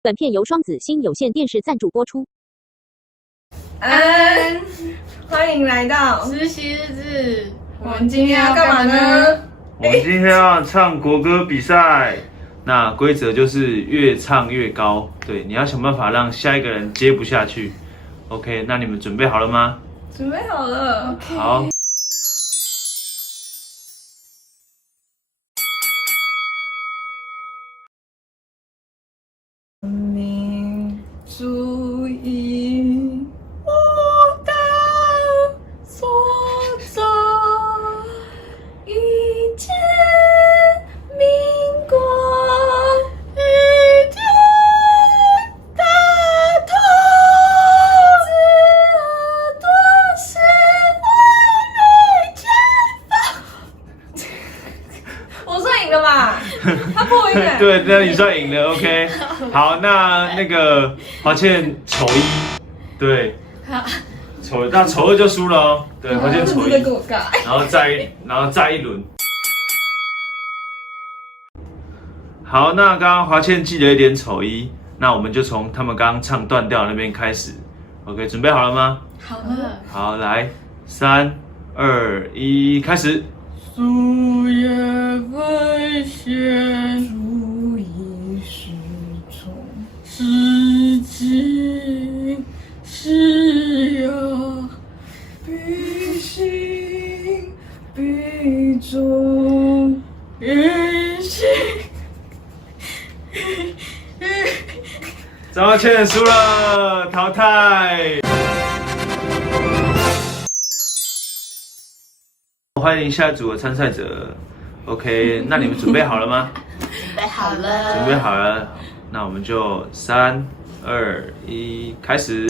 本片由双子星有线电视赞助播出。安，欢迎来到实习日志。我们今天要干嘛呢？我们今天要唱国歌比赛，那规则就是越唱越高，对，你要想办法让下一个人接不下去。OK， 那你们准备好了吗？准备好了。好。民主义，我党所走，一见民国，一见大同，自由多是为美前方。我算赢了吧？他破音了。对，那你算赢了。OK， 好，那个华倩丑一，对，那丑二就输了哦。对，华倩丑一，跟我尬。然后再一轮。好，那刚刚华倩记了一点丑一，那我们就从他们刚刚唱断掉那边开始。OK， 准备好了吗？好了。好，来，3、2、1，开始。树叶飞旋，注意时钟，时机是有必行必终，运行。张华倩输了，淘汰。欢迎下一组的参赛者。OK， 那你们准备好了吗？准备好了。准备好了，那我们就3、2、1，开始。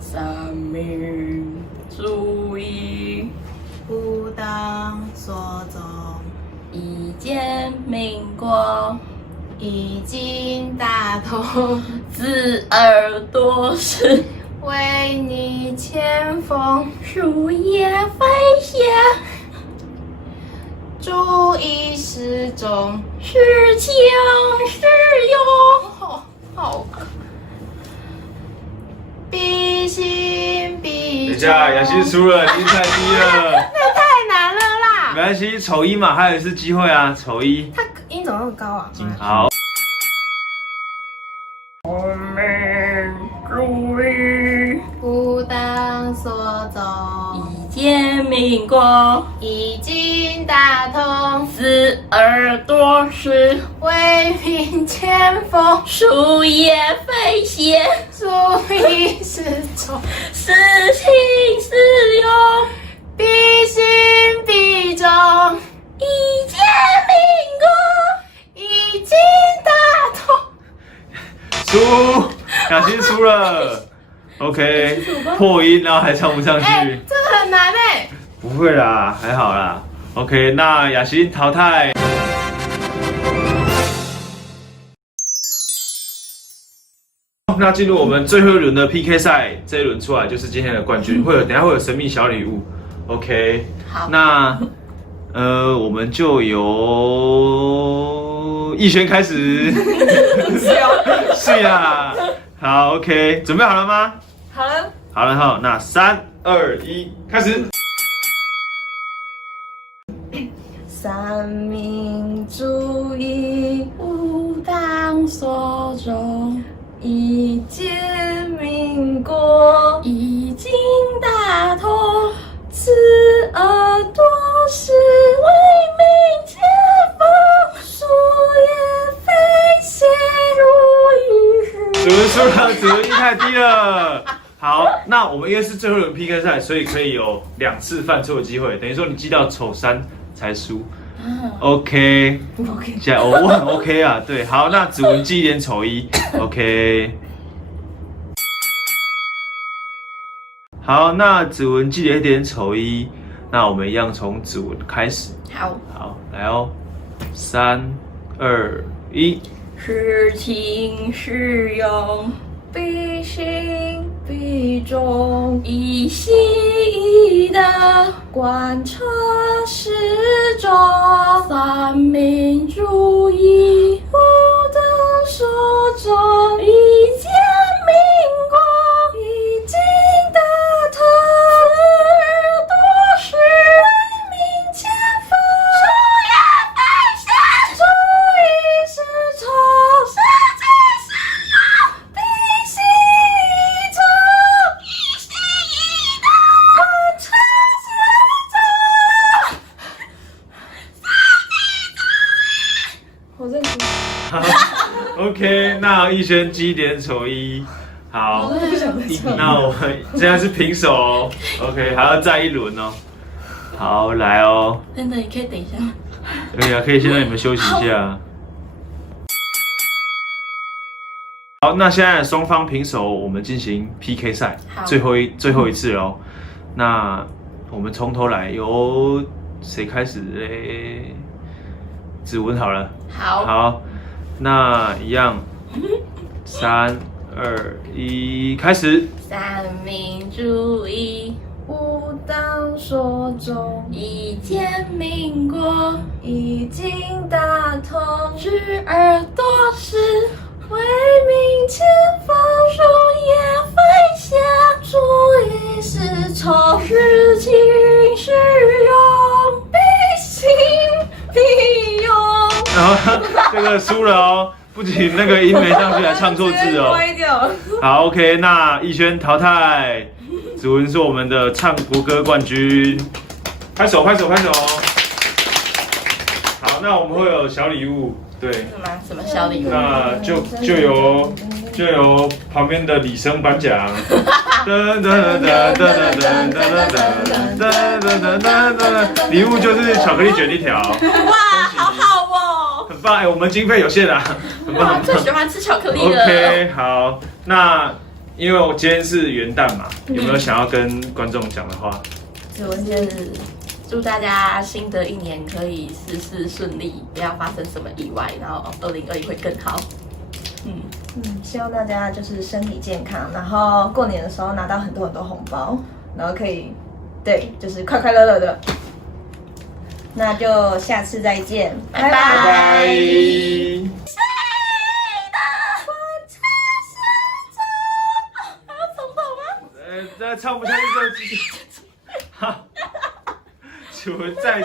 三民主义，不当所宗，一建民国，已经大同，自耳朵是为你前锋，树叶飞翔，注意时钟，是强是勇。好，必行必终。等一下，雅欣输了，你太低了。那太难了啦！没关系，丑一嘛，还有一次机会啊，丑一。他音怎么那么高啊？好。我们主义，不当所宗，一建民国，已经大同，自耳朵是为民前锋，树叶飞翔，注意时钟，是情是勇，必行必终，一建民国，已经大同。输，雅欣输了。OK， 破音，然后还唱不上去。这个很难哎。不会啦，还好啦。OK， 那雅欣淘汰。那进入我们最后一轮的 PK 赛，这一轮出来就是今天的冠军，等一下会有神秘小礼物。OK， 好，那我们就由逸轩开始。是呀，好 ，OK， 准备好了吗？好了，好了哈，那3、2、1，开始。三民主义，不当所宗，一建民国，已经大同，自耳朵是为民前锋，树叶飞翔如雨。主人输了，主人音太低了。好，那我们因为是最后一轮 PK 赛，所以可以有2次犯错的机会，等于说你记到丑3才输。OK， 现在我很 OK 啊，对，好，那子文记一点丑一 ，OK。好，那子文记了一点丑一，那我们一样从子文开始。好，好，来哦，3、2、1。是情是勇，必行必中，一心一德，贯彻始终，三民主义，不得所终，一建民国，已经大同，多时为民前锋，树叶飞翔，注意是从，世界是有并行一致，一心一德，贯彻始终。我认输。好，OK，那逸轩基点丑一，好，那我们现在是平手哦，OK，还要再一轮哦。好，来哦，真的，你可以等一下吗？可以啊，可以先让你们休息一下。好，那现在双方平手，我们进行 PK 赛，好最后一次喽。那我们从头来，由谁开始嘞？子文好了。好，好，那一样，3、2、1，开始。三民主义，吾党所宗，一建民国，已经大同，知而多时，为民前锋，树叶飞翔，注意是从，事情是用，必行必用。然后这个输了哦，不仅那个音没上去，还唱错字哦。歪掉。好 ，OK，那逸轩淘汰，子文是我们的唱国歌冠军，拍手拍手拍手。好，那我们会有小礼物，对，什么什么小礼物？那就由旁边的李生颁奖。礼物就是巧克力卷一条。哇，好好哦！很棒哎，我们经费有限啊，很棒哇，很棒。最喜欢吃巧克力了。 OK， 好，那因为我今天是元旦嘛，有没有想要跟观众讲的话？子文就是祝大家新的一年可以事事顺利，不要发生什么意外，然后2021会更好。希望大家就是身体健康，然后过年的时候拿到很多红包，然后可以，对，就是快快乐乐的。那就下次再见，拜拜拜拜。再唱不下去就继续。好，请问再。